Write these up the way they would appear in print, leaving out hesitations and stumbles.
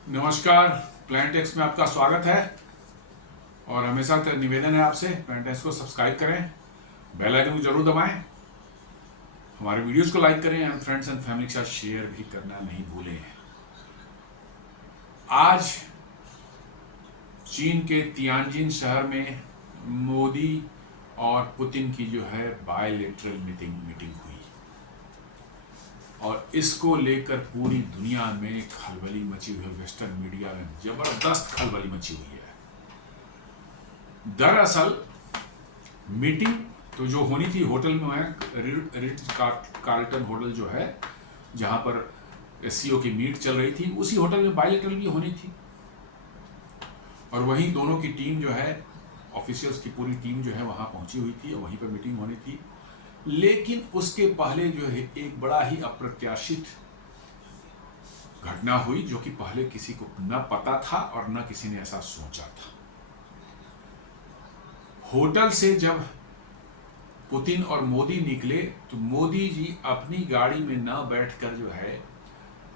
नमस्कार। प्लांटेक्स में आपका स्वागत है और हमेशा का निवेदन है आपसे प्लांटेक्स को सब्सक्राइब करें, बेल आइकन को जरूर दबाएं, हमारे वीडियोस को लाइक करें एंड फ्रेंड्स एंड फैमिली के साथ शेयर भी करना नहीं भूलें। आज चीन के तियानजिन शहर में मोदी और पुतिन की जो है बायलैटरल मीटिंग हुई और इसको लेकर पूरी दुनिया में खलबली मची हुई है। वेस्टर्न मीडिया में जबरदस्त खलबली मची हुई है। दरअसल मीटिंग तो जो होनी थी होटल में है, रिट्ज कार्ल्टन होटल जो है जहां पर एससीओ की मीट चल रही थी, उसी होटल में बायलैटरल भी होनी थी और वहीं दोनों की टीम जो है, ऑफिशियल्स की पूरी टीम जो है वहां पहुंची हुई थी और वहीं पर मीटिंग होनी थी। लेकिन उसके पहले जो है एक बड़ा ही अप्रत्याशित घटना हुई जो कि पहले किसी को न पता था और न किसी ने ऐसा सोचा था। होटल से जब पुतिन और मोदी निकले तो मोदी जी अपनी गाड़ी में न बैठकर जो है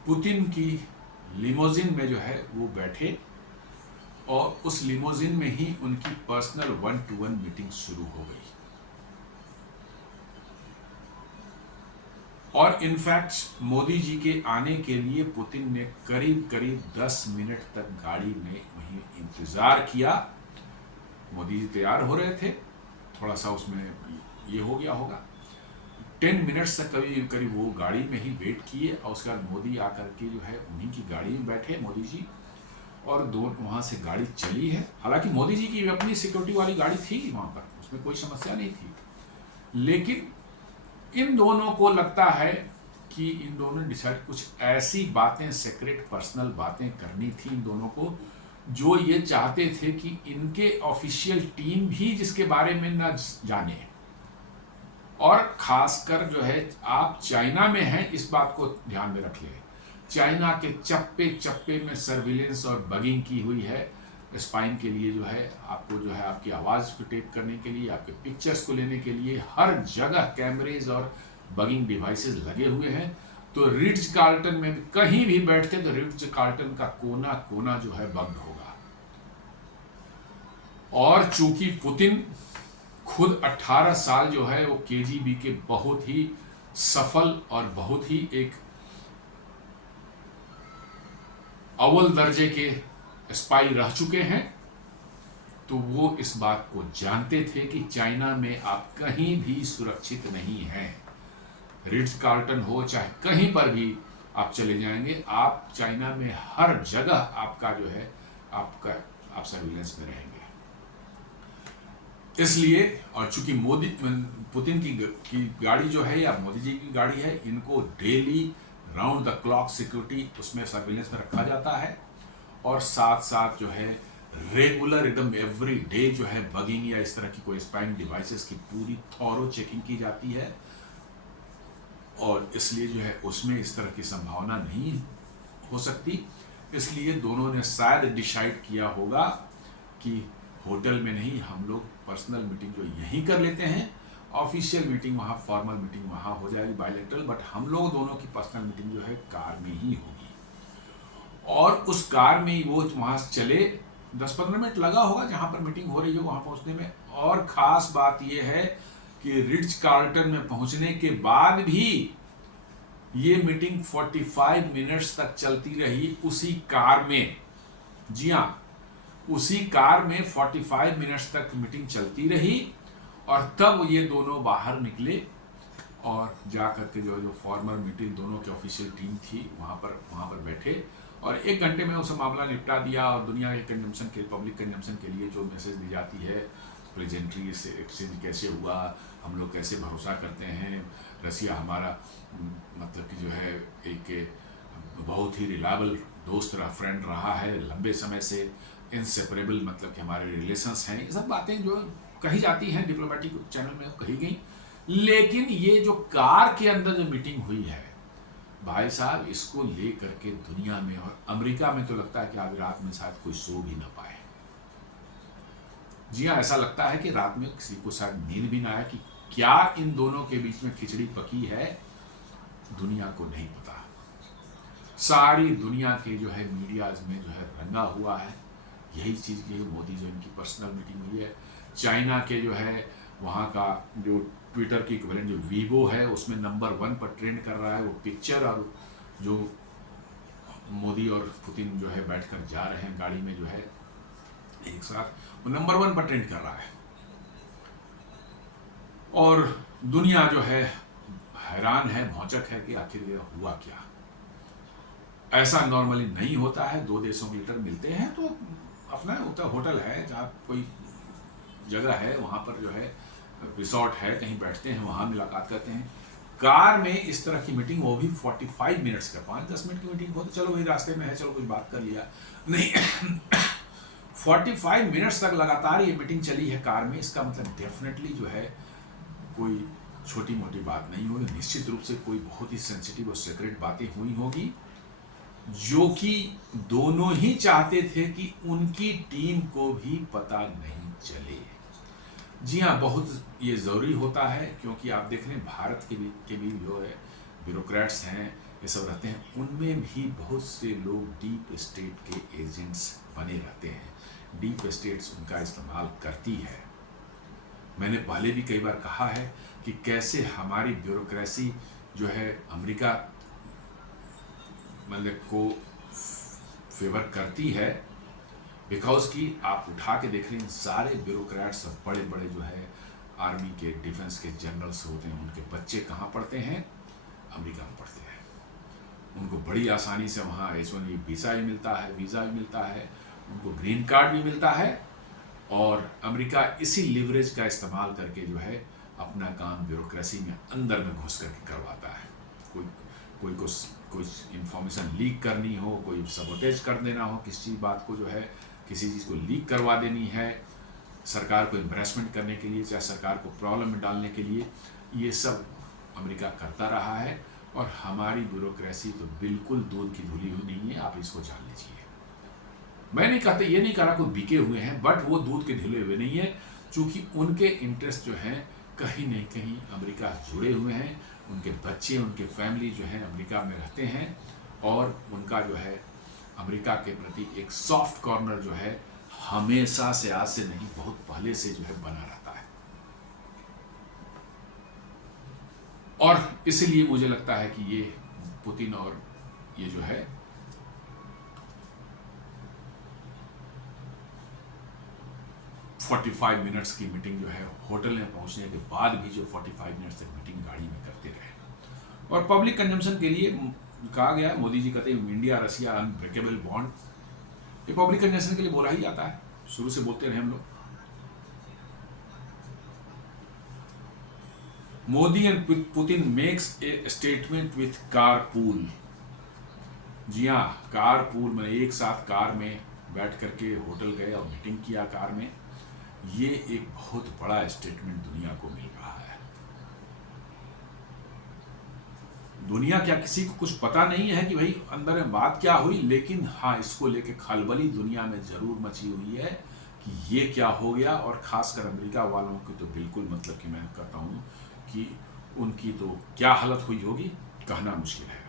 पुतिन की लिमोजिन में जो है वो बैठे और उस लिमोजिन में ही उनकी पर्सनल 1-to-1 मीटिंग शुरू हो गई। और इनफैक्ट मोदी जी के आने के लिए पुतिन ने करीब करीब 10 मिनट तक गाड़ी में वहीं इंतजार किया। मोदी जी तैयार हो रहे थे, थोड़ा सा उसमें ये हो गया होगा, 10 मिनट्स तक करीब वो गाड़ी में ही वेट किए और उसके बाद मोदी आकर के जो है उन्हीं की गाड़ी में बैठे मोदी जी और वहां से गाड़ी चली है। हालांकि मोदी जी की अपनी सिक्योरिटी वाली गाड़ी थी वहां पर, उसमें कोई समस्या नहीं थी, लेकिन इन दोनों को लगता है कि इन दोनों ने डिसाइड कुछ ऐसी बातें, सीक्रेट पर्सनल बातें करनी थी इन दोनों को, जो ये चाहते थे कि इनके ऑफिशियल टीम भी जिसके बारे में न जाने। और खासकर जो है आप चाइना में हैं, इस बात को ध्यान में रख लें, चाइना के चप्पे चप्पे में सर्विलेंस और बगिंग की हुई है स्पाइंग के लिए, जो है आपको जो है आपकी आवाज़ को टेप करने के लिए, आपके पिक्चर्स को लेने के लिए हर जगह कैमरेज और बगिंग डिवाइसेस लगे हुए हैं। तो रिट्ज कार्ल्टन में कहीं भी बैठते तो रिट्ज कार्ल्टन का कोना कोना जो है बग्ड होगा। और चूंकि पुतिन खुद 18 साल जो है वो केजीबी के बहुत ही सफल और बहुत ही एक अव्वल दर्जे के स्पाई रह चुके हैं, तो वो इस बात को जानते थे कि चाइना में आप कहीं भी सुरक्षित नहीं हैं। रिट्ज कार्ल्टन हो चाहे कहीं पर भी आप चले जाएंगे, आप चाइना में हर जगह आपका जो है आप सर्विलेंस में रहेंगे। इसलिए और चूंकि पुतिन की गाड़ी जो है या मोदी जी की गाड़ी है, इनको daily round the clock security उसमें सर्विलेंस में रखा जाता है और साथ साथ जो है रेगुलर एकदम एवरी डे जो है बगिंग या इस तरह की कोई स्पाइंग डिवाइसेस की पूरी थॉरो चेकिंग की जाती है। और इसलिए जो है उसमें इस तरह की संभावना नहीं हो सकती। इसलिए दोनों ने शायद डिसाइड किया होगा कि होटल में नहीं, हम लोग पर्सनल मीटिंग जो यहीं कर लेते हैं, ऑफिशियल मीटिंग वहाँ, फॉर्मल मीटिंग वहाँ हो जाएगी बायलैटरल, बट हम लोग दोनों की पर्सनल मीटिंग जो है कार में ही होगी। और उस कार में वो वहाँ चले, 10-15 मिनट लगा होगा जहाँ पर मीटिंग हो रही हो वहाँ पहुँचने में। और ख़ास बात ये है कि रिट्ज कार्ल्टन में पहुँचने के बाद भी ये मीटिंग 45 मिनट्स तक चलती रही उसी कार में। जी हाँ, उसी कार में 45 मिनट्स तक मीटिंग चलती रही और तब ये दोनों बाहर निकले और जा करके जो फॉर्मल मीटिंग दोनों की ऑफिशियल टीम थी वहाँ पर बैठे और 1 घंटे में उस मामला निपटा दिया। और दुनिया के कंजम्पशन के, पब्लिक कंजम्पशन के लिए जो मैसेज दी जाती है, प्रेजेंटली एक्सचेंज कैसे हुआ, हम लोग कैसे भरोसा करते हैं, रसिया हमारा मतलब कि जो है एक बहुत ही रिलायबल दोस्त फ्रेंड रहा है लंबे समय से, इनसेपरेबल मतलब कि हमारे रिलेशंस हैं, ये सब बातें जो कही जाती हैं डिप्लोमेटिक चैनल में कही गई। लेकिन ये जो कार के अंदर जो मीटिंग हुई है भाई साहब, इसको ले करके दुनिया में और अमेरिका में तो लगता है कि आज रात में शायद कोई सो भी ना पाए। जी हाँ, ऐसा लगता है कि रात में किसी को शायद नींद भी ना आए कि क्या इन दोनों के बीच में खिचड़ी पकी है, दुनिया को नहीं पता। सारी दुनिया के जो है मीडियाज में जो है रंगा हुआ है यही चीज़ की मोदी जो इनकी पर्सनल मीटिंग हुई है। चाइना के जो है वहाँ का जो ट्विटर की इक्विवेलेंट जो वीवो है उसमें नंबर 1 पर ट्रेंड कर रहा है वो पिक्चर, और जो मोदी और पुतिन जो है बैठकर जा रहे हैं गाड़ी में जो है एक साथ, वो नंबर 1 पर ट्रेंड कर रहा है। और दुनिया जो है हैरान है, भौचक है कि आखिर ये हुआ क्या। ऐसा नॉर्मली नहीं होता है, दो देशों के लीडर मिलते हैं तो अपना होटल है जहाँ कोई जगह है वहाँ पर जो है रिसोर्ट है कहीं बैठते हैं, वहाँ मुलाकात करते हैं। कार में इस तरह की मीटिंग, वो भी 45 मिनट्स का, 5-10 मिनट की मीटिंग हो तो चलो भाई रास्ते में है, चलो कुछ बात कर लिया, नहीं 45 मिनट्स तक लगातार ये मीटिंग चली है कार में। इसका मतलब डेफिनेटली जो है कोई छोटी मोटी बात नहीं होगी, निश्चित रूप से कोई बहुत ही सेंसिटिव और सीक्रेट बातें हुई होगी जो कि दोनों ही चाहते थे कि उनकी टीम को भी पता नहीं चले। जी हाँ, बहुत ये ज़रूरी होता है क्योंकि आप देख रहे हैं भारत के भी जो है ब्यूरोक्रेट्स हैं, ये सब रहते हैं, उनमें भी बहुत से लोग डीप स्टेट के एजेंट्स बने रहते हैं। डीप स्टेट्स उनका इस्तेमाल करती है। मैंने पहले भी कई बार कहा है कि कैसे हमारी ब्यूरोक्रेसी जो है अमेरिका मतलब को फेवर करती है, बिकॉज कि आप उठा के देख रहे हैं सारे ब्यूरोक्रेट्स बड़े बड़े जो है आर्मी के, डिफेंस के जनरल्स होते हैं, उनके बच्चे कहाँ पढ़ते हैं? अमेरिका में पढ़ते हैं। उनको बड़ी आसानी से वहाँ H1B वीज़ा भी मिलता है, उनको ग्रीन कार्ड भी मिलता है, और अमेरिका इसी लिवरेज का इस्तेमाल करके जो है अपना काम ब्यूरोक्रेसी में अंदर में घुस करके करवाता है। कोई इंफॉर्मेशन लीक करनी हो, कोई सबोटेज कर देना हो, बात को जो है किसी चीज़ को लीक करवा देनी है, सरकार को एम्बैरेसमेंट करने के लिए, चाहे सरकार को प्रॉब्लम में डालने के लिए, ये सब अमेरिका करता रहा है। और हमारी ब्यूरोक्रेसी तो बिल्कुल दूध की धुली हुई नहीं है, आप इसको जान लीजिए। मैं नहीं कहता, ये नहीं कह रहा कोई बिके हुए हैं, बट वो दूध के ढिले हुए नहीं है, क्योंकि उनके इंटरेस्ट जो हैं कहीं नहीं कहीं अमेरिका जुड़े हुए हैं। उनके बच्चे, उनके फैमिली जो है अमेरिका में रहते हैं, और उनका जो है अमेरिका के प्रति एक सॉफ्ट कॉर्नर जो है हमेशा से, आज से नहीं बहुत पहले से जो है बना रहता है। और इसलिए मुझे लगता है कि ये पुतिन और ये जो है $45 मिनट्स की मीटिंग जो है होटल में पहुंचने के बाद भी जो 45 मिनट्स तक मीटिंग गाड़ी में करते रहे। और पब्लिक कंजम्पशन के लिए कहा गया है, मोदी जी कहते हैं इंडिया रसिया अनब्रेकेबल बॉन्ड, ये पब्लिक कंजम्पशन के लिए बोला ही जाता है, शुरू से बोलते रहे हम लोग। Modi and Putin makes a statement with carpool. जी हाँ, कारपूल में एक साथ कार में बैठ करके होटल गए और मीटिंग किया कार में। ये एक बहुत बड़ा स्टेटमेंट दुनिया को मिल रहा है। दुनिया क्या किसी को कुछ पता नहीं है कि भाई अंदर में बात क्या हुई, लेकिन हाँ, इसको लेके खलबली दुनिया में जरूर मची हुई है कि ये क्या हो गया। और खासकर अमेरिका वालों की तो बिल्कुल मतलब कि मैं कहता हूँ कि उनकी तो क्या हालत हुई होगी, कहना मुश्किल है।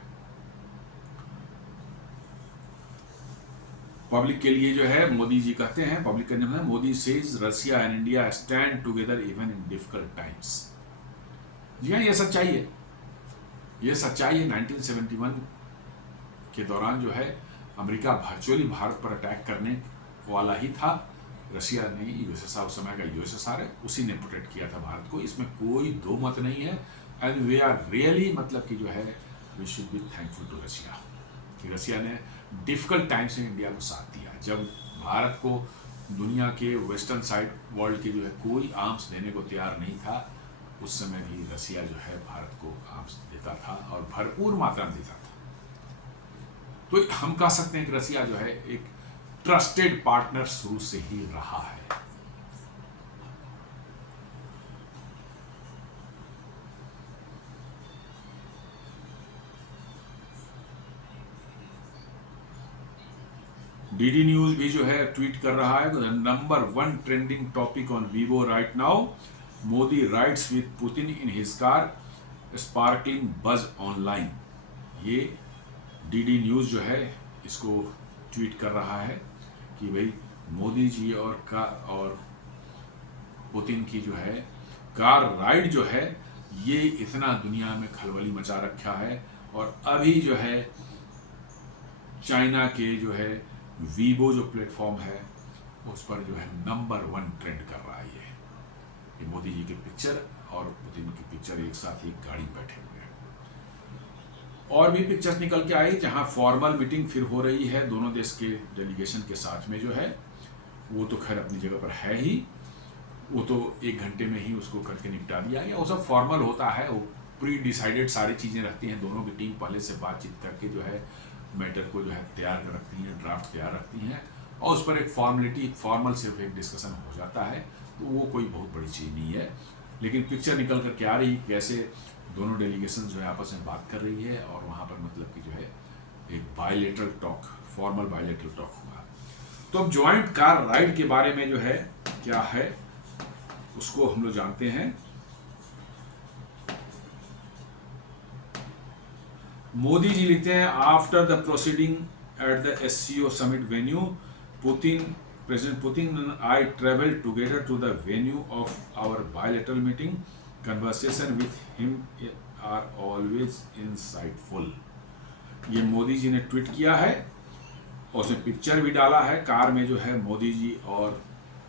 पब्लिक के लिए जो है मोदी जी कहते हैं, पब्लिक का नाम है, Modi says Russia and India stand together even in difficult times. जी हाँ, ये सच्चाई है, ये सच्चाई है। 1971 के दौरान जो है अमेरिका वर्चुअली भारत पर अटैक करने वाला ही था। रशिया ने, यूएसएसआर उस समय का यूएसएसआर है, उसी ने प्रोटेक्ट किया था भारत को, इसमें कोई दो मत नहीं है। एंड वी आर रियली मतलब कि जो है we should be thankful to Russia कि रशिया ने डिफिकल्ट टाइम्स में इंडिया को साथ दिया। जब भारत को दुनिया के वेस्टर्न साइड वर्ल्ड के जो है कोई आर्म्स देने को तैयार नहीं था, उस समय भी रशिया जो है भारत को आर्म्स देता था और भरपूर मात्रा में देता था। तो हम कह सकते हैं कि रशिया जो है एक ट्रस्टेड पार्टनर शुरू से ही रहा है। डीडी न्यूज भी जो है ट्वीट कर रहा है, number 1 trending topic on Vivo right now, Modi rides with Putin in his car, sparkling बज ऑनलाइन। ये डीडी न्यूज़ जो है इसको ट्वीट कर रहा है कि भाई मोदी जी और पुतिन की जो है कार राइड जो है ये इतना दुनिया में खलबली मचा रखा है। और अभी जो है चाइना के जो है वीवो जो प्लेटफॉर्म है उस पर जो है नंबर 1 ट्रेंड कर रहा है ये मोदी जी की पिक्चर और पुतिन की पिक्चर एक साथ एक गाड़ी में बैठे हुए हैं। और भी पिक्चर्स निकल के आई जहां फॉर्मल मीटिंग फिर हो रही है दोनों देश के डेलीगेशन के साथ में जो है, वो तो खैर अपनी जगह पर है ही, वो तो 1 घंटे में ही उसको करके निपटा दिया गया। वो सब फॉर्मल होता है, वो प्री डिसाइडेड सारी चीज़ें रखती हैं, दोनों की टीम पहले से बातचीत करके जो है मैटर को जो है तैयार कर रखती हैं, ड्राफ्ट तैयार रखती हैं और उस पर एक फॉर्मल सिर्फ एक डिस्कशन हो जाता है, तो वो कोई बहुत बड़ी चीज़ नहीं है। लेकिन पिक्चर निकल कर क्या रही, कैसे दोनों डेलीगेशन जो है आपस में बात कर रही है और वहाँ पर मतलब कि जो है एक bilateral talk, formal bilateral talk हुआ। तो अब ज्वाइंट कार राइड के बारे में जो है क्या है उसको हम लोग जानते हैं। मोदी जी लिखते हैं, after the proceeding at the SCO summit venue, President Putin and I traveled together to the venue of our bilateral meeting. Conversation with him are always insightful. ये मोदी जी ने ट्वीट किया है और उसमें पिक्चर भी डाला है। कार में जो है मोदी जी और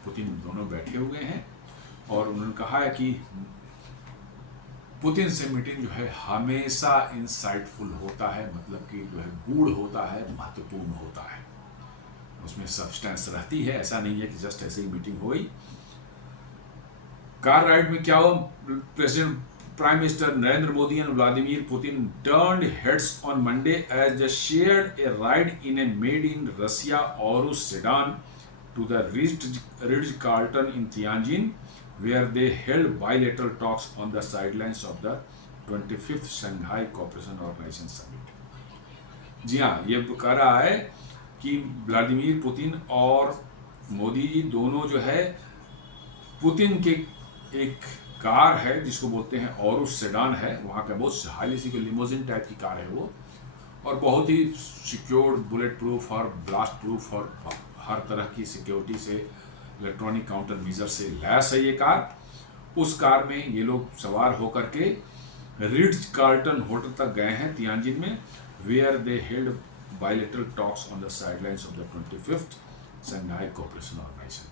पुतिन दोनों बैठे हुए हैं और उन्होंने कहा है कि पुतिन से मीटिंग जो है हमेशा इंसाइटफुल होता है, मतलब कि जो है गूढ़ होता है, महत्वपूर्ण होता है, उसमें सब्सटेंस रहती है, ऐसा नहीं है कि जस्ट ऐसे ही मीटिंग हो गई। कार राइड में क्या हुआ, president prime minister Narendra Modi and Vladimir Putin turned heads on Monday as they shared a ride in a made in Russia Aurus sedan to the Ritz Carlton in Tianjin where they held bilateral talks on the sidelines of the 25th Shanghai Cooperation Organization Summit। जी हाँ, ये कह रहा है कि Vladimir Putin और मोदी जी दोनों जो है, पुतिन के एक कार है जिसको बोलते हैं औरुस सेडान है, वहाँ का बहुत हाईली सिक्योर लिमोजिन टाइप की कार है वो, और बहुत ही सिक्योर्ड, बुलेट प्रूफ और ब्लास्ट प्रूफ और हर तरह की सिक्योरिटी से, इलेक्ट्रॉनिक काउंटर मीजर से लैस है ये कार। उस कार में ये लोग सवार होकर के रिट्ज कार्ल्टन होटल तक गए हैं तियानजिन में, where they held bilateral talks on the sidelines of the 25th Shanghai Cooperation Organisation.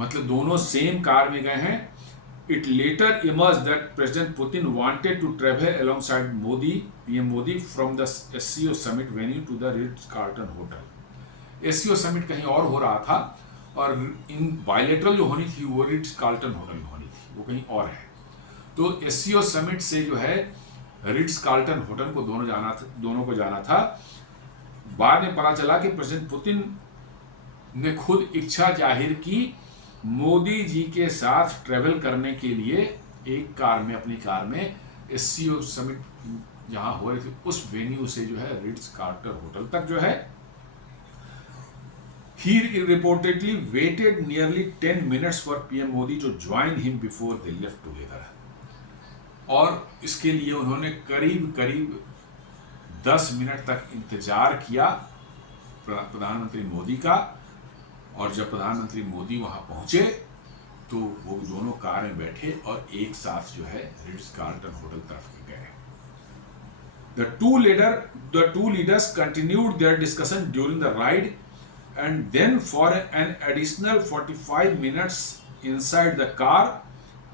मतलब दोनों सेम कार में गए हैं। It later emerge that President Putin wanted to travel alongside Modi, PM Modi, from the SCO summit venue to the Ritz Carlton hotel. SCO summit कहीं और हो रहा था और इन बायलेटरल जो होनी थी वो रिट्ज कार्ल्टन होटल में होनी थी, वो कहीं और है। तो SCO समिट से जो है रिट्ज कार्ल्टन होटल को दोनों को जाना था। बाद में पता चला कि प्रेसिडेंट पुतिन ने खुद इच्छा जाहिर की मोदी जी के साथ ट्रेवल करने के लिए एक कार में, अपनी कार में SCO समिट जहां हो रही थी उस वेन्यू से जो है रिट्ज कार्ल्टन होटल तक जो है He reportedly waited nearly 10 minutes for PM Modi to join him before they left together। और इसके लिए उन्होंने करीब 10 मिनट तक इंतजार किया प्रधानमंत्री मोदी का, और जब प्रधानमंत्री मोदी वहां पहुंचे तो वो दोनों कार में बैठे और एक साथ जो है रिट्ज कार्ल्टन होटल तरफ गए। The two leaders continued their discussion during the ride and then for an additional 45 minutes inside the car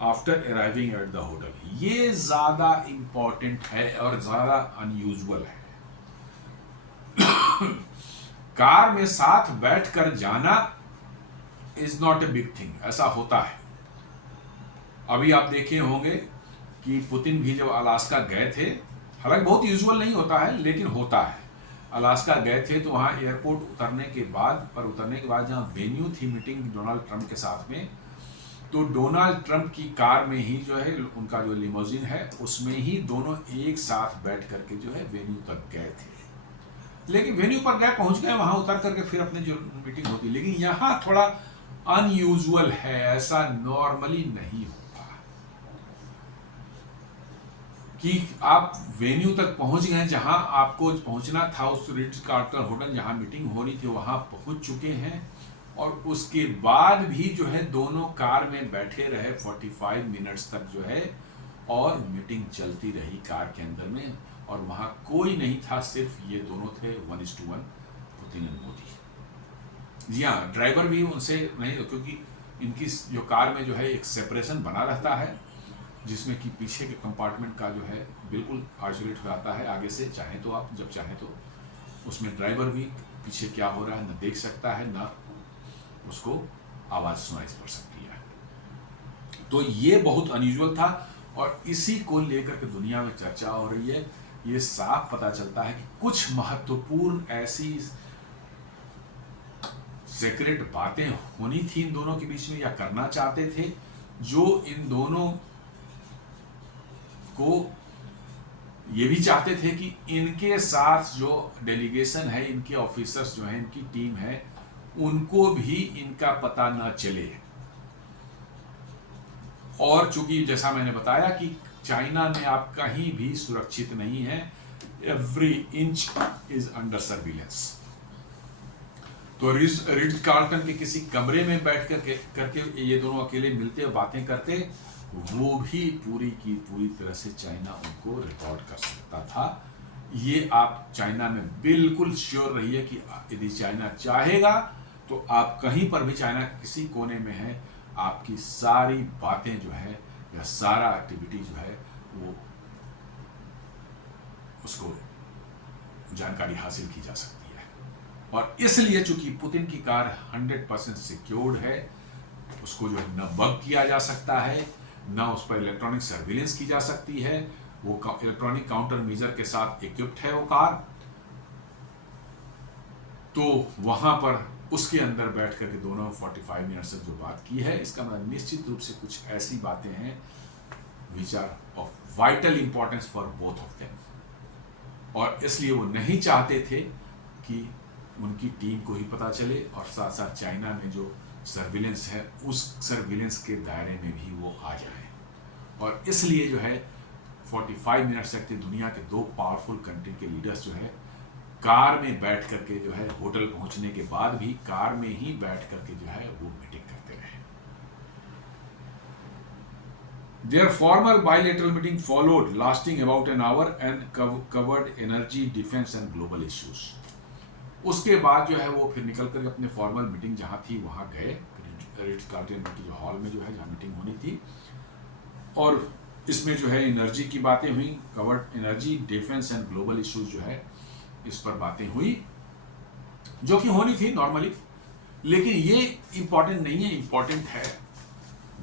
after arriving at the hotel। ये ज़्यादा इम्पॉर्टेंट है और ज़्यादा अनयूजुअल है। कार में साथ बैठकर जाना is not a big thing, ऐसा होता है। अभी आप देखे होंगे कि पुतिन भी जब अलास्का गए थे, हालांकि बहुत यूजुअल नहीं होता है लेकिन होता है, अलास्का गए थे तो वहाँ एयरपोर्ट उतरने के बाद जहाँ वेन्यू थी मीटिंग डोनाल्ड ट्रंप के साथ में, तो डोनाल्ड ट्रंप की कार में ही जो है उनका जो लिमोजिन है उसमें ही दोनों एक साथ बैठ करके जो है वेन्यू तक गए थे। लेकिन वेन्यू पर गए, पहुँच गए, वहाँ उतर करके फिर अपनी जो मीटिंग होती, लेकिन यहाँ थोड़ा अनयूजुअल है, ऐसा नॉर्मली नहीं होता। कि आप वेन्यू तक पहुंच गए जहां आपको पहुंचना था, उस रिट्ज कार्लटन होटल जहां मीटिंग हो रही थी वहां पहुंच चुके हैं। और उसके बाद भी जो है दोनों कार में बैठे रहे 45 मिनट्स तक जो है, और मीटिंग चलती रही कार के अंदर में, और वहां कोई नहीं था, सिर्फ ये दोनों थे 1:1, पुतिन और मोदी। जी हाँ, ड्राइवर भी उनसे नहीं, क्योंकि इनकी जो कार में जो है एक सेपरेशन बना रहता है, जिसमें कि पीछे के कंपार्टमेंट का जो है बिल्कुल आइसोलेट हो जाता है आगे से, चाहे तो आप जब चाहे तो उसमें ड्राइवर भी पीछे क्या हो रहा है न देख सकता है, न उसको आवाज़ सुनाई पड़ सकती है। तो ये बहुत अनयूजुअल था, और इसी को लेकर के दुनिया में चर्चा हो रही है। ये साफ पता चलता है कि कुछ महत्वपूर्ण ऐसी सीक्रेट बातें होनी थी इन दोनों के बीच में, या करना चाहते थे, जो इन दोनों को ये भी चाहते थे कि इनके साथ जो डेलीगेशन है, इनके ऑफिसर्स जो हैं, इनकी टीम है, उनको भी इनका पता न चले। और चूंकि जैसा मैंने बताया कि चाइना में आप कहीं भी सुरक्षित नहीं है, every inch is under surveillance. तो रिट्ज कार्लटन के किसी कमरे में बैठ करके ये दोनों अकेले मिलते और बातें करते, वो भी पूरी की पूरी तरह से चाइना उनको रिकॉर्ड कर सकता था। ये आप चाइना में बिल्कुल श्योर रहिए कि यदि चाइना चाहेगा तो आप कहीं पर भी, चाइना किसी कोने में है, आपकी सारी बातें जो है या सारा एक्टिविटी जो है वो उसको जानकारी हासिल की जा सकती है। और इसलिए चूंकि पुतिन की कार 100% सिक्योर्ड है, उसको जो है न बग किया जा सकता है, न उस पर इलेक्ट्रॉनिक सर्विलेंस की जा सकती है। वो इलेक्ट्रॉनिक काउंटर मेजर के साथ इक्विप्ड है वो कार। तो वहां पर उसके अंदर बैठ करके दोनों 45 मिनट से जो बात की है, इसका मतलब निश्चित रूप से कुछ ऐसी बातें हैं which are of vital importance for both of them. और इसलिए वो नहीं चाहते थे कि उनकी टीम को ही पता चले, और साथ साथ चाइना में जो सर्विलेंस है उस सर्विलेंस के दायरे में भी वो आ जाए। और इसलिए जो है 45 मिनट तक दुनिया के दो पावरफुल कंट्री के लीडर्स जो है कार में बैठ करके जो है, होटल पहुंचने के बाद भी कार में ही बैठ करके जो है वो मीटिंग करते रहे। Their formal bilateral meeting followed, lasting about an hour and covered energy, defense and global issues. उसके बाद जो है वो फिर निकल कर अपने फॉर्मल मीटिंग जहां थी वहां गए, रिट्ज कार्लटन की जो हॉल में जो है जहां मीटिंग होनी थी, और इसमें जो है एनर्जी की बातें हुई, covered energy, defence and global issues जो है इस पर बातें हुई, जो कि होनी थी नॉर्मली। लेकिन ये इंपॉर्टेंट नहीं है, इंपॉर्टेंट है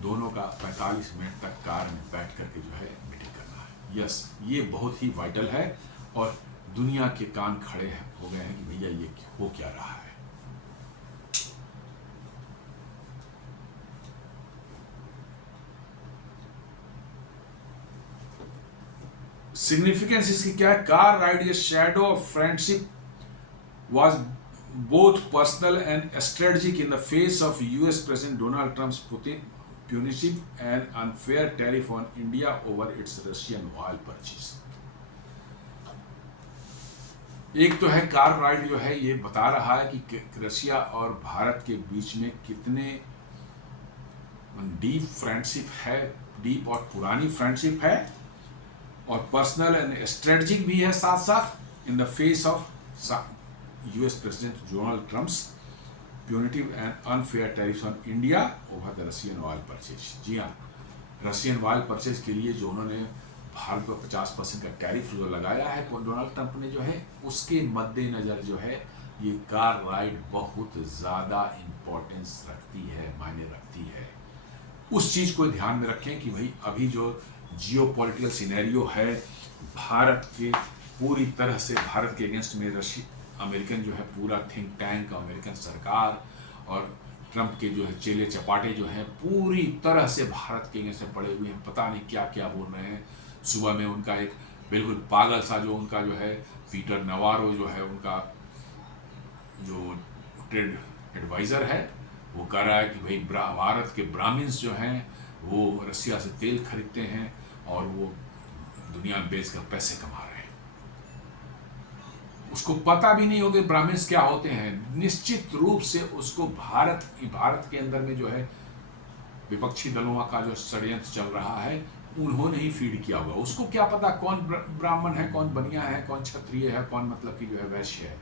दोनों का 45 मिनट तक कार में बैठ करके जो है मीटिंग करना है। यस, ये बहुत ही वाइटल है, और दुनिया के कान खड़े हो गए हैं कि भैया ये हो क्या रहा है। सिग्निफिकेंस इसकी क्या है? Car ride A shadow of friendship was both personal and strategic in the face of US President Donald Trump's punitive and unfair tariff on India over its Russian oil purchase. एक तो है car ride जो है ये बता रहा है कि रशिया और भारत के बीच में कितने डीप फ्रेंडशिप है, डीप और पुरानी फ्रेंडशिप है, और पर्सनल एंड स्ट्रेटजिक भी है साथ साथ, in the face of US President Donald Trump's punitive and unfair tariffs on India over the Russian oil purchase. जी हाँ, रशियन ऑयल परचेज के लिए जो उन्होंने भारत पर 50% का टैरिफ जो लगाया है डोनाल्ड ट्रंप ने जो है, उसके मद्देनजर जो है ये कार राइड बहुत ज़्यादा इम्पोर्टेंस रखती है, मायने रखती है। उस चीज़ को ध्यान में रखें कि भाई अभी जो जियोपॉलिटिकल सिनेरियो है, भारत के पूरी तरह से भारत के अगेंस्ट में अमेरिकन जो है पूरा थिंक टैंक, अमेरिकन सरकार और ट्रंप के जो है चेले चपाटे जो हैं पूरी तरह से भारत के अगेंस्ट में पड़े हुए हैं, पता नहीं क्या क्या बोल रहे हैं। सुबह में उनका एक बिल्कुल पागल सा जो उनका जो है पीटर नवारो जो है उनका जो ट्रेड एडवाइज़र है, वो कह रहा है कि भाई भारत के ब्राह्मण्स जो हैं वो रसिया से तेल खरीदते हैं और वो दुनिया में बेचकर पैसे कमा रहे हैं। उसको पता भी नहीं होगा ब्राह्मण्स क्या होते हैं। निश्चित रूप से उसको भारत के अंदर में जो है विपक्षी दलों का जो षड्यंत्र चल रहा है उन्होंने ही फीड किया होगा। उसको क्या पता कौन ब्राह्मण है, कौन बनिया है, कौन क्षत्रिय है, कौन मतलब कि जो है वैश्य है।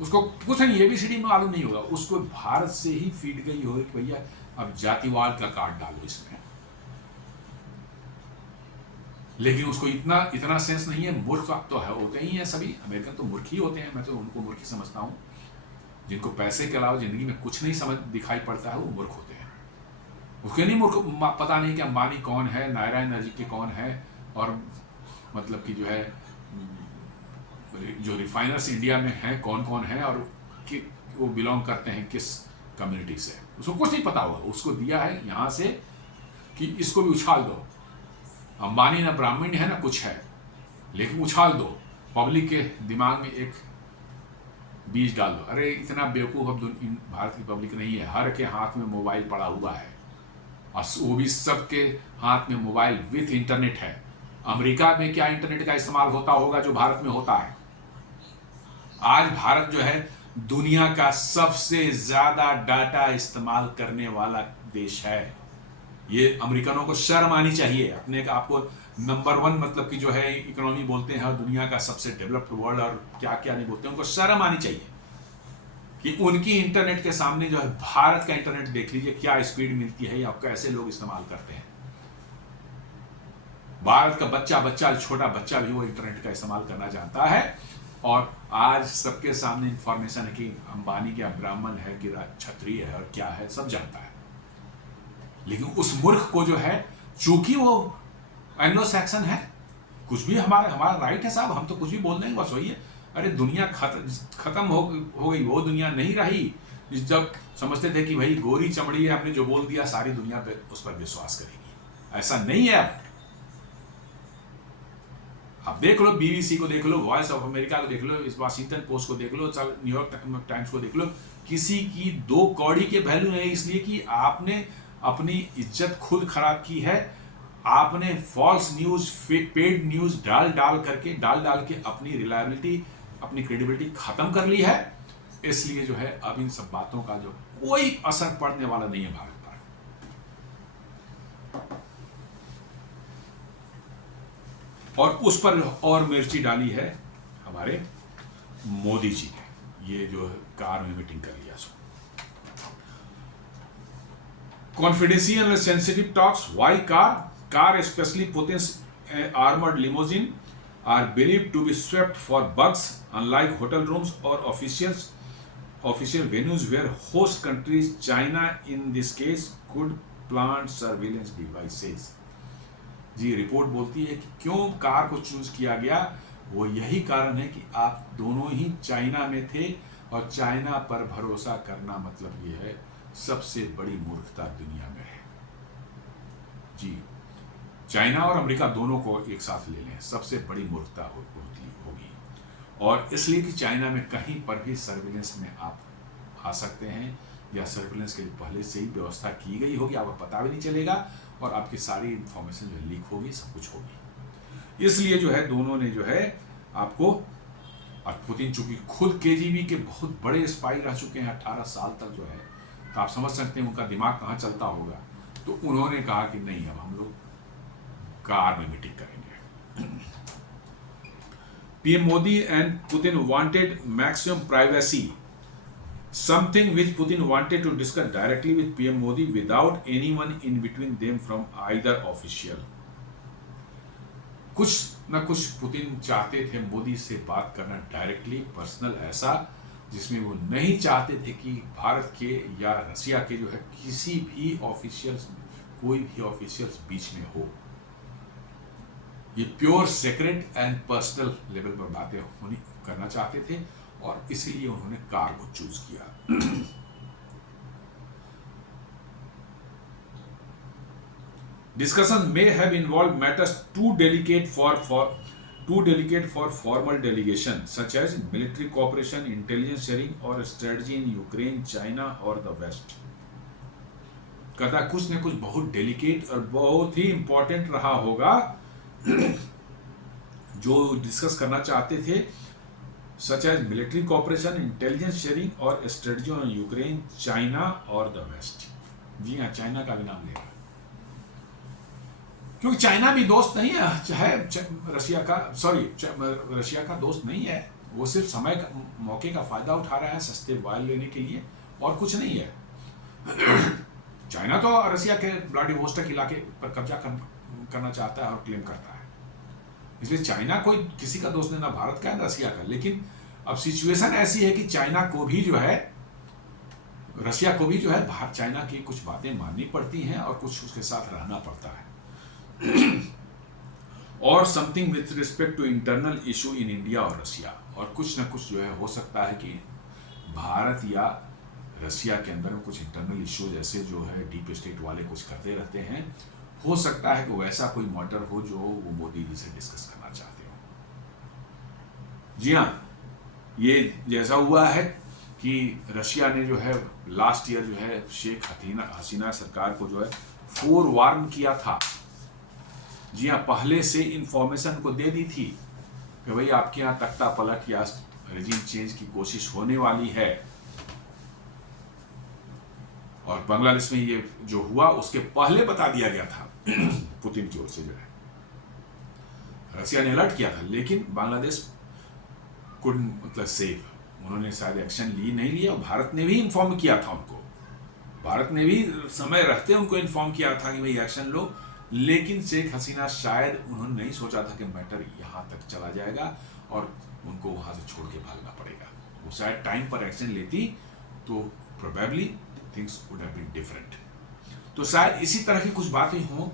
उसको कुछ नहीं, एबीसीडी में मालूम नहीं होगा। उसको भारत से ही फीड गई होगी कि भैया अब जातिवाद का कार्ड डालो इसमें। लेकिन उसको इतना सेंस नहीं है। मूर्ख तो है, होते ही हैं सभी अमेरिकन, तो मूर्ख ही होते हैं। मैं तो उनको मूर्ख ही समझता हूँ। जिनको पैसे के अलावा जिंदगी में कुछ नहीं समझ दिखाई पड़ता है वो मूर्ख होते हैं। उसके नहीं मूर्ख पता नहीं कि अंबानी कौन है, नायरा एनर्जी के कौन है, और मतलब कि जो है जो रिफाइनर्स इंडिया में हैं कौन कौन है, और कि वो बिलोंग करते हैं किस कम्युनिटी से। उसको कुछ नहीं पता होगा। उसको दिया है यहाँ से कि इसको भी उछाल दो। अंबानी ना ब्राह्मण है ना कुछ है, लेकिन उछाल दो, पब्लिक के दिमाग में एक बीज डाल दो। अरे इतना बेवकूफ़ अब भारत की पब्लिक नहीं है। हर के हाथ में मोबाइल पड़ा हुआ है, और वो भी सबके हाथ में मोबाइल विथ इंटरनेट है। अमेरिका में क्या इंटरनेट का इस्तेमाल होता होगा जो भारत में होता है? आज भारत जो है दुनिया का सबसे ज्यादा डाटा इस्तेमाल करने वाला देश है। ये अमेरिकनों को शर्म आनी चाहिए। अपने का आपको नंबर 1 मतलब कि जो है इकोनॉमी बोलते हैं, और दुनिया का सबसे डेवलप्ड वर्ल्ड और क्या क्या नहीं बोलते हैं, उनको शर्म आनी चाहिए कि उनकी इंटरनेट के सामने जो है भारत का इंटरनेट देख लीजिए क्या स्पीड मिलती है या कैसे लोग इस्तेमाल करते हैं। भारत का बच्चा छोटा बच्चा भी वो इंटरनेट का इस्तेमाल करना जानता है। और आज सबके सामने इंफॉर्मेशन है कि अंबानी क्या ब्राह्मण है कि क्षत्रिय है और क्या है, सब जानता है। लेकिन उस मूर्ख को जो है, चूंकि वो एंग्लो सैक्सन है, कुछ भी हमारा राइट है साहब, हम तो कुछ भी बोल देंगे, बस वही है। अरे दुनिया खत्म हो गई, वो दुनिया नहीं रही जब समझते थे कि भाई गोरी चमड़ी है, हमने जो बोल दिया सारी दुनिया पे उस पर विश्वास करेगी। ऐसा नहीं है। अब देख लो, बीबीसी को देख लो, वॉइस ऑफ अमेरिका को देख लो, इस वाशिंगटन पोस्ट को देख लो, न्यूयॉर्क टाइम्स को देख लो, किसी की 2 कौड़ी के वैल्यू नहीं, इसलिए कि आपने अपनी इज्जत खुद खराब की है। आपने फॉल्स न्यूज, पेड न्यूज डाल डाल के अपनी रिलायबिलिटी, अपनी क्रेडिबिलिटी खत्म कर ली है। इसलिए जो है अब इन सब बातों का जो कोई असर पड़ने वाला नहीं है भारत पर। और उस पर और मिर्ची डाली है हमारे मोदी जी ने, ये जो कार में मीटिंग कर लिया। सो confidential and sensitive talks. Why car especially Putin's armored limousine are believed to be swept for bugs, unlike hotel rooms or official venues where host countries, China in this case, could plant surveillance devices. जी report बोलती है कि क्यों car को choose किया गया, वो यही कारण है कि आप दोनों ही चाइना में थे, और चाइना पर भरोसा करना मतलब ये है सबसे बड़ी मूर्खता दुनिया में है। जी, चाइना और अमेरिका दोनों को एक साथ ले लें, सबसे बड़ी मूर्खता होगी। और इसलिए कि चाइना में कहीं पर भी सर्विलेंस में आप आ सकते हैं, या सर्विलेंस के लिए पहले से ही व्यवस्था की गई होगी, आपको पता भी नहीं चलेगा, और आपकी सारी इंफॉर्मेशन जो लीक होगी, सब कुछ होगी। इसलिए जो है दोनों ने जो है आपको, और पुतिन चूंकि खुद केजीबी के बहुत बड़े स्पाई रह चुके हैं 18 साल तक जो है, तो आप समझ सकते हैं उनका दिमाग कहाँ चलता होगा। तो उन्होंने कहा कि नहीं, अब हम लोग कार में मीटिंग करेंगे। PM Modi and Putin wanted maximum privacy, something which Putin wanted to discuss directly with PM Modi without anyone in between them from either official. कुछ ना कुछ पुतिन चाहते थे मोदी से बात करना डायरेक्टली, पर्सनल, ऐसा जिसमें वो नहीं चाहते थे कि भारत के या रसिया के जो है किसी भी ऑफिशियल्स, कोई भी ऑफिशियल्स बीच में हो। ये pure secret and personal level पर बातें करना चाहते थे, और इसीलिए उन्होंने कार को चूज किया। Discussions may have involved matters too delicate for formal delegation, such as military cooperation, intelligence sharing, or strategy in Ukraine, China, or the West. कहता है कुछ न कुछ बहुत डेलिकेट और बहुत ही इंपॉर्टेंट रहा होगा जो डिस्कस करना चाहते थे, such as military cooperation, intelligence sharing और स्ट्रेटजी ऑन यूक्रेन, चाइना और द वेस्ट। जी हाँ, चाइना का भी नाम लेगा, क्योंकि चाइना भी दोस्त नहीं है, चाहे रशिया का, रशिया का दोस्त नहीं है। वो सिर्फ समय का, मौके का फायदा उठा रहा है सस्ते वायल लेने के लिए, और कुछ नहीं है। चाइना तो रशिया के व्लादिवोस्टोक इलाके पर कब्जा करना चाहता है और क्लेम करता है, इसलिए चाइना कोई किसी का दोस्त नहीं, ना भारत का है ना रशिया का। लेकिन अब सिचुएशन ऐसी है कि चाइना को भी जो है, रशिया को भी जो है भारत चाइना की कुछ बातें माननी पड़ती हैं और कुछ उसके साथ रहना पड़ता है। और something with respect to internal issue in India और रशिया, और कुछ ना कुछ जो है हो सकता है कि भारत या रशिया के अंदर में कुछ इंटरनल इशू, जैसे जो है डीप स्टेट वाले कुछ करते रहते हैं, हो सकता है कि वैसा कोई मैटर हो जो वो मोदी जी से डिस्कस करना चाहते हो। जी हाँ, ये जैसा हुआ है कि रशिया ने जो है लास्ट ईयर जो है शेख हसीना सरकार को जो है फोरवार्न किया था। जी हाँ, पहले से इंफॉर्मेशन को दे दी थी कि भाई आपके यहाँ तख्ता पलट या रेजिम चेंज की कोशिश होने वाली है। और बांग्लादेश में ये जो हुआ उसके पहले बता दिया गया था पुतिन की ओर से, जो है रशिया ने अलर्ट किया था, लेकिन बांग्लादेश कुड मतलब सेफ, उन्होंने शायद एक्शन नहीं लिया। और भारत ने भी इन्फॉर्म किया था उनको, भारत ने भी समय रहते उनको इन्फॉर्म किया था कि भाई एक्शन लो, लेकिन शेख हसीना शायद उन्होंने नहीं सोचा था कि मैटर यहाँ तक चला जाएगा और उनको वहाँ से छोड़ के भागना पड़ेगा। वो शायद टाइम पर एक्शन लेती तो probably things would have been different. तो शायद इसी तरह की कुछ बातें हों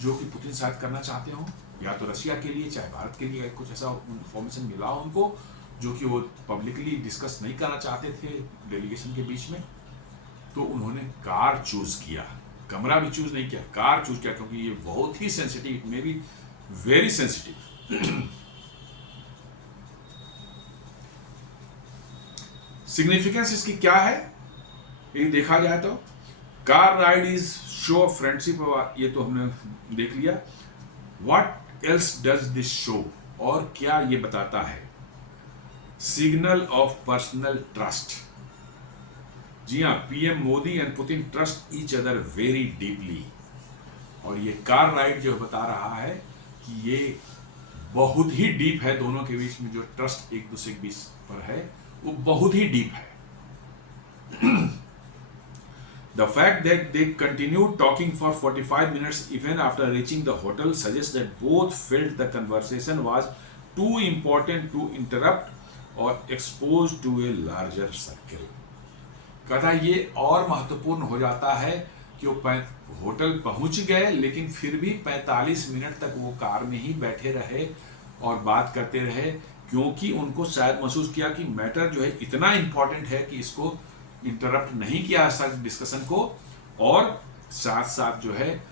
जो कि पुतिन शायद करना चाहते हों, या तो रशिया के लिए चाहे भारत के लिए कुछ ऐसा इन्फॉर्मेशन मिला हो उनको जो कि वो पब्लिकली डिस्कस नहीं करना चाहते थे डेलीगेशन के बीच में। तो उन्होंने कार चूज किया, कमरा भी चूज नहीं किया, कार चूज किया, क्योंकि ये बहुत ही sensitive, may be very sensitive. Significance इसकी क्या है ये देखा जाए तो, car ride is show of friendship, ये तो हमने देख लिया। What else does this show, और क्या ये बताता है? Signal of personal trust. जी हाँ, PM Modi and Putin trust each other very deeply, और ये कार राइड जो बता रहा है कि ये बहुत ही डीप है, दोनों के बीच में जो ट्रस्ट एक दूसरे के बीच पर है वो बहुत ही डीप है। The fact that they continued talking for 45 minutes even after reaching the hotel suggests that both felt the conversation was too important to interrupt or expose to a larger circle. कहता है ये और महत्वपूर्ण हो जाता है कि वो होटल पहुंच गए, लेकिन फिर भी 45 मिनट तक वो कार में ही बैठे रहे और बात करते रहे, क्योंकि उनको शायद महसूस किया कि मैटर जो है इतना इंपॉर्टेंट है कि इसको इंटरप्ट नहीं किया जा सकता डिस्कशन को, और साथ साथ जो है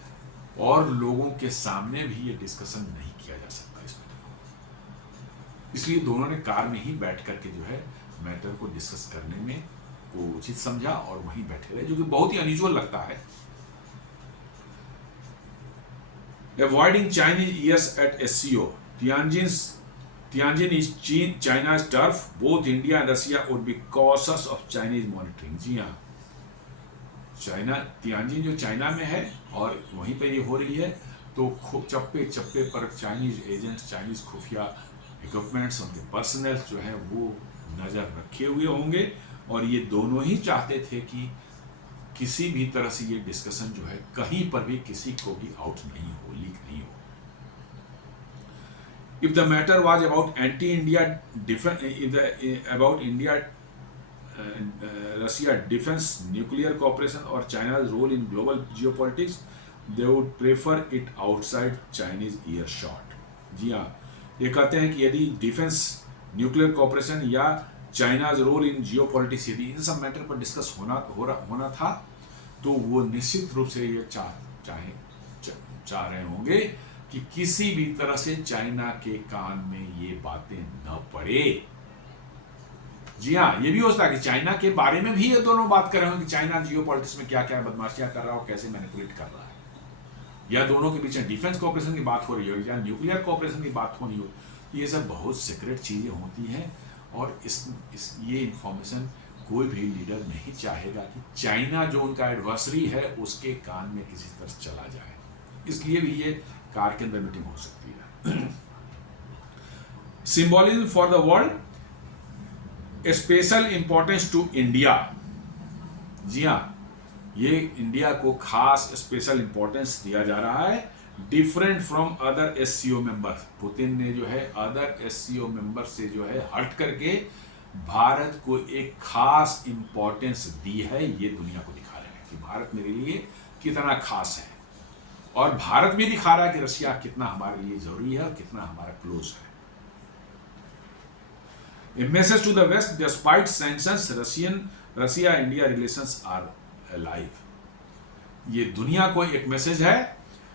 और लोगों के सामने भी ये डिस्कशन नहीं किया जा सकता इस मैटर को। इसलिए दोनों ने कार में ही बैठ करके जो है मैटर को डिस्कस करने में को उचित समझा और वहीं बैठे रहे, जो कि बहुत ही अनयूजुअल लगता है। Avoiding Chinese ears at SCO, Tianjin is China's turf. Both India and Russia would be cautious of Chinese monitoring. जी हाँ, तियानजिन जो चाइना में है और वहीं पे ये हो रही है, तो चप्पे चप्पे पर चाइनीज एजेंट्स, चाइनीज खुफिया इक्विपमेंट्स, उनके पर्सनल जो है वो नज़र रखे हुए होंगे, और ये दोनों ही चाहते थे कि किसी भी तरह से ये डिस्कशन जो है कहीं पर भी किसी को भी आउट नहीं हो, लीक नहीं हो। If the matter was about anti-India defense, about India, Russia defense, nuclear cooperation, or China's role in global geopolitics, they would prefer it outside Chinese earshot. जी हाँ, ये कहते हैं कि यदि डिफेंस, न्यूक्लियर कॉपरेशन या चाइनाज रोल इन जियोपॉलिटिक्स, यदि इन सब matter पर डिस्कस होना था, तो वो निश्चित रूप से ये चाह रहे होंगे कि किसी भी तरह से चाइना के कान में ये बातें न पड़े। जी हाँ, ये भी हो सकता है कि चाइना के बारे में भी ये दोनों बात कर रहे हो कि चाइना जियोपॉलिटिक्स में क्या क्या बदमाशियां कर रहा है और कैसे मैनिपुलेट कर रहा है, या दोनों के बीच में डिफेंस कोऑपरेशन की बात हो रही हो या न्यूक्लियर कोऑपरेशन की बात होनी हो। ये सब बहुत सीक्रेट चीज़ें होती हैं और ये इंफॉर्मेशन कोई भी लीडर नहीं चाहेगा कि चाइना जो उनका एडवर्सरी है उसके कान में किसी तरह चला जाए, इसलिए भी ये कार के अंदर मीटिंग हो सकती है। Symbolism for the world, special importance to India. जी हाँ, ये इंडिया को खास स्पेशल इंपॉर्टेंस दिया जा रहा है, different from other SCO member. Putin ने जो है अदर एससीओ मेंबर से जो है हट करके भारत को एक खास इंपॉर्टेंस दी है। ये दुनिया को दिखा रहे हैं कि भारत मेरे लिए कितना खास है, और भारत भी दिखा रहा है कि रशिया कितना हमारे लिए जरूरी है और कितना हमारा क्लोज है। A message to the West: despite sanctions, Russia-India relations are alive. ये दुनिया को एक मैसेज है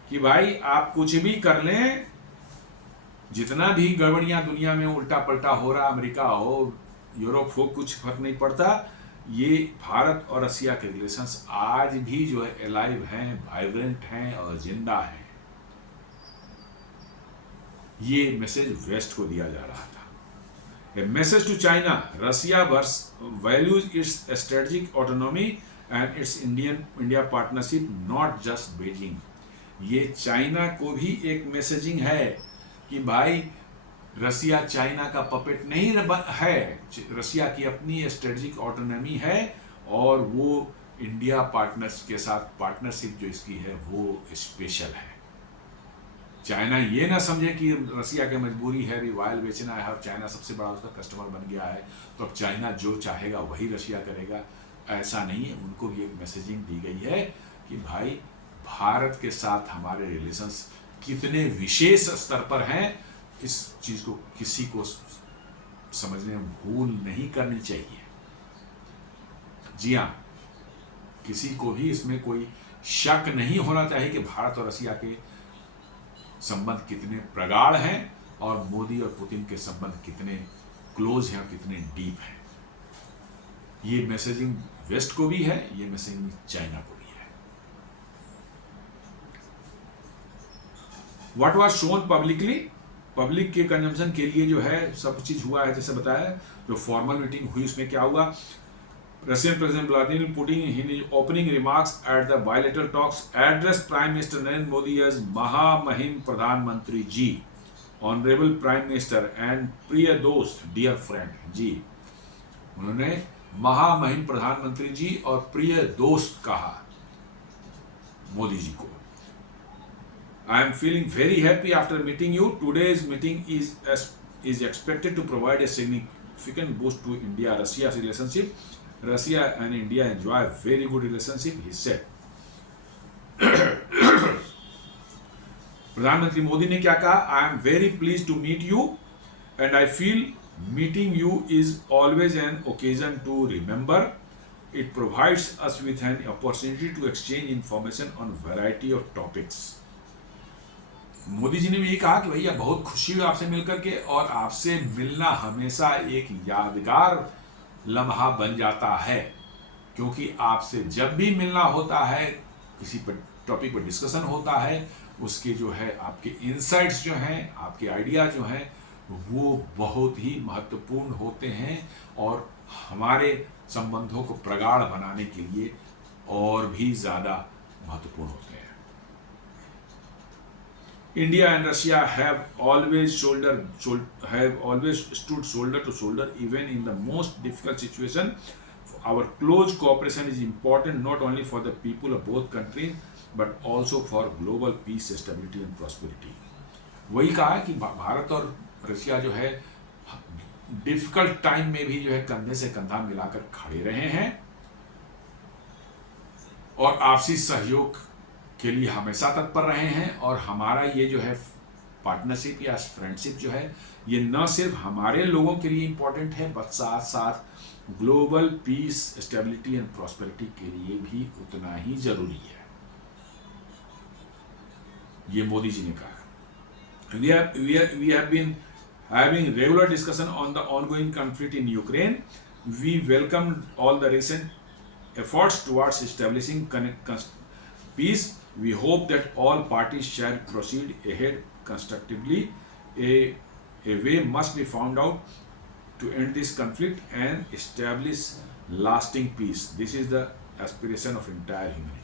कि भाई आप कुछ भी कर लें, जितना भी गड़बड़ियां दुनिया में उल्टा पलटा हो रहा, अमेरिका हो यूरोप हो, कुछ फर्क नहीं पड़ता, ये भारत और रशिया के रिलेशंस आज भी जो है अलाइव हैं, वाइब्रेंट हैं और जिंदा हैं। ये मैसेज वेस्ट को दिया जा रहा था। A message to China: Russia values its strategic autonomy and its India partnership, not just Beijing. ये चाइना को भी एक मैसेजिंग है कि भाई रसिया चाइना का पपेट नहीं है, रसिया की अपनी स्ट्रेटेजिक ऑटोनॉमी है और वो इंडिया पार्टनर्स के साथ पार्टनरशिप जो इसकी है वो स्पेशल है। चाइना ये ना समझे कि रसिया की मजबूरी है भी ऑयल बेचना है और चाइना सबसे बड़ा उसका कस्टमर बन गया है तो अब चाइना जो चाहेगा वही रशिया करेगा, ऐसा नहीं है। उनको भी एक मैसेजिंग दी गई है कि भाई भारत के साथ हमारे रिलेशंस कितने विशेष स्तर पर हैं, इस चीज़ को किसी को समझने में भूल नहीं करनी चाहिए। जी हाँ, किसी को भी इसमें कोई शक नहीं होना चाहिए कि भारत और रसिया के संबंध कितने प्रगाढ़ हैं और मोदी और पुतिन के संबंध कितने क्लोज हैं और कितने डीप हैं। ये मैसेजिंग वेस्ट को भी है, ये मैसेजिंग चाइना को भी है। What was shown publicly, public के कंजम्पशन के लिए जो है सब चीज हुआ है जैसे बताया। जो फॉर्मल मीटिंग हुई उसमें क्या हुआ, Russian President Vladimir Putin in his opening remarks at the bilateral talks addressed Prime Minister Narendra Modi as Mahamahim Pradhan Mantri ji, Honorable Prime Minister and प्रिय दोस्त, dear friend जी। उन्होंने महामहिम प्रधानमंत्री जी और प्रिय दोस्त कहा मोदी जी को। I am feeling very happy after meeting you. Today's meeting is expected to provide a significant boost to India-Russia relationship. Russia and India enjoy a very good relationship, he said. प्रधानमंत्री मोदी ने क्या कहा, I am very pleased to meet you and I feel meeting you is always an occasion to remember. It provides us with an opportunity to exchange information on variety of topics. Modi ji ने भी कहा कि भैया बहुत खुशी हुई आपसे मिलकर के, और आपसे मिलना हमेशा एक यादगार लम्हा बन जाता है, क्योंकि आपसे जब भी मिलना होता है, किसी पर टॉपिक पर डिस्कशन होता है, उसके जो है आपके इनसाइट्स जो हैं, आपके आइडिया जो हैं वो बहुत ही महत्वपूर्ण होते हैं और हमारे संबंधों को प्रगाढ़ बनाने के लिए और भी ज़्यादा महत्वपूर्ण होते हैं। India and Russia have always stood shoulder to shoulder even in the most difficult situation. Our close cooperation is important not only for the people of both countries but also for global peace, stability and prosperity. वही कहा कि भारत और Russia जो है difficult time में भी जो है कंधे से कंधा मिलाकर खड़े रहे हैं और आपसी सहयोग के लिए हमेशा तत्पर रहे हैं, और हमारा ये जो है पार्टनरशिप या फ्रेंडशिप जो है ये न सिर्फ हमारे लोगों के लिए इम्पोर्टेंट है बट साथ साथ global piece, stability and prosperity के लिए भी उतना ही जरूरी है। ये मोदी जी ने कहा। We have been having regular discussion on the ongoing conflict in Ukraine. We welcome all the recent efforts towards establishing peace. We hope that all parties shall proceed ahead constructively. A way must be found out to end this conflict and establish lasting peace. This is the aspiration of entire humanity.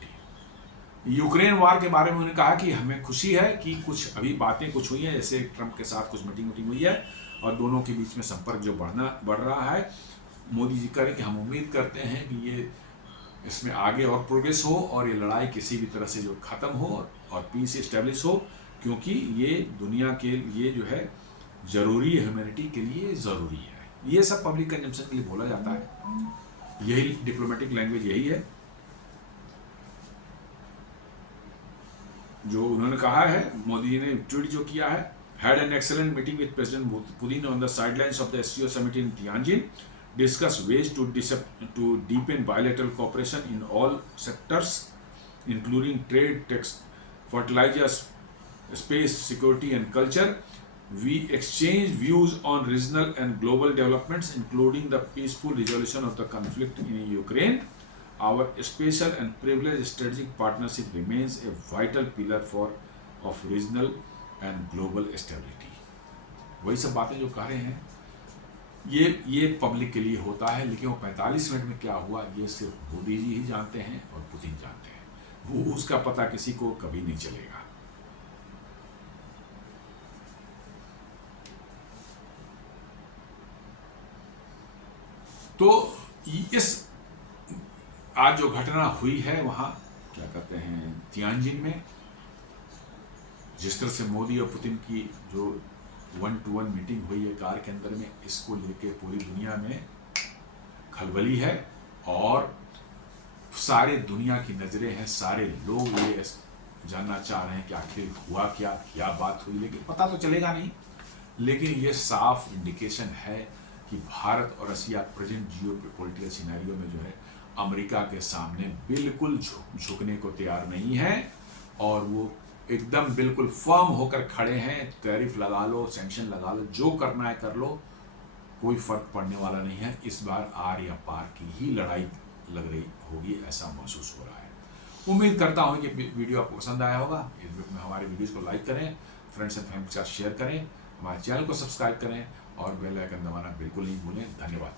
Ukraine वार के बारे में उन्होंने कहा कि हमें खुशी है कि कुछ अभी बातें कुछ हुई हैं, जैसे ट्रंप के साथ कुछ मीटिंग हुई है और दोनों के बीच में संपर्क जो बढ़ रहा है। मोदी जी करें कि हम उम्मीद करते हैं कि ये इसमें आगे और प्रोग्रेस हो और ये लड़ाई किसी भी तरह से जो ख़त्म हो और पीस इस्टेब्लिश हो, क्योंकि ये दुनिया के लिए जो है ज़रूरी है, ह्यूमैनिटी के लिए ज़रूरी है। ये सब पब्लिक कंजम्पशन के लिए बोला जाता है, यही डिप्लोमेटिक लैंग्वेज यही है जो उन्होंने कहा है। मोदी जी ने ट्वीट जो किया है, had an excellent meeting with president Putin on the sidelines of the SCO summit in Tianjin, discuss ways to deepen bilateral cooperation in all sectors, including trade, fertilizers, space, security, and culture. We exchange views on regional and global developments, including the peaceful resolution of the conflict in Ukraine. Our special and privileged strategic partnership remains a vital pillar of regional and global stability. वही सब बातें जो कह रहे हैं ये public के लिए होता है, लेकिन वो 45 मिनट में क्या हुआ ये सिर्फ मोदी जी ही जानते हैं और पुतिन जानते हैं, वो उसका पता किसी को कभी नहीं चलेगा। तो इस आज जो घटना हुई है वहाँ क्या कहते हैं तियानजिन में, जिस तरह से मोदी और पुतिन की जो 1-to-1 मीटिंग हुई है कार के अंदर में, इसको लेके पूरी दुनिया में खलबली है और सारे दुनिया की नज़रें हैं, सारे लोग ये जानना चाह रहे हैं कि आखिर हुआ क्या बात हुई, लेकिन पता तो चलेगा नहीं। लेकिन ये साफ इंडिकेशन है कि भारत और रसिया प्रेजेंट जियो पॉलिटिकल सिनेरियो में जो है अमेरिका के सामने बिल्कुल झुकने को तैयार नहीं है और वो एकदम बिल्कुल फर्म होकर खड़े हैं। टैरिफ लगा लो, सैंक्शन लगा लो, जो करना है कर लो, कोई फर्क पड़ने वाला नहीं है। इस बार आर या पार की ही लड़ाई लग रही होगी, ऐसा महसूस हो रहा है। उम्मीद करता हूँ कि वीडियो आपको पसंद आया होगा। फेसबुक में हमारे वीडियोस को लाइक करें, फ्रेंड्स एंड फैमिली के साथ शेयर करें, हमारे चैनल को सब्सक्राइब करें और बेल आइकन दबाना बिल्कुल नहीं भूलें। धन्यवाद।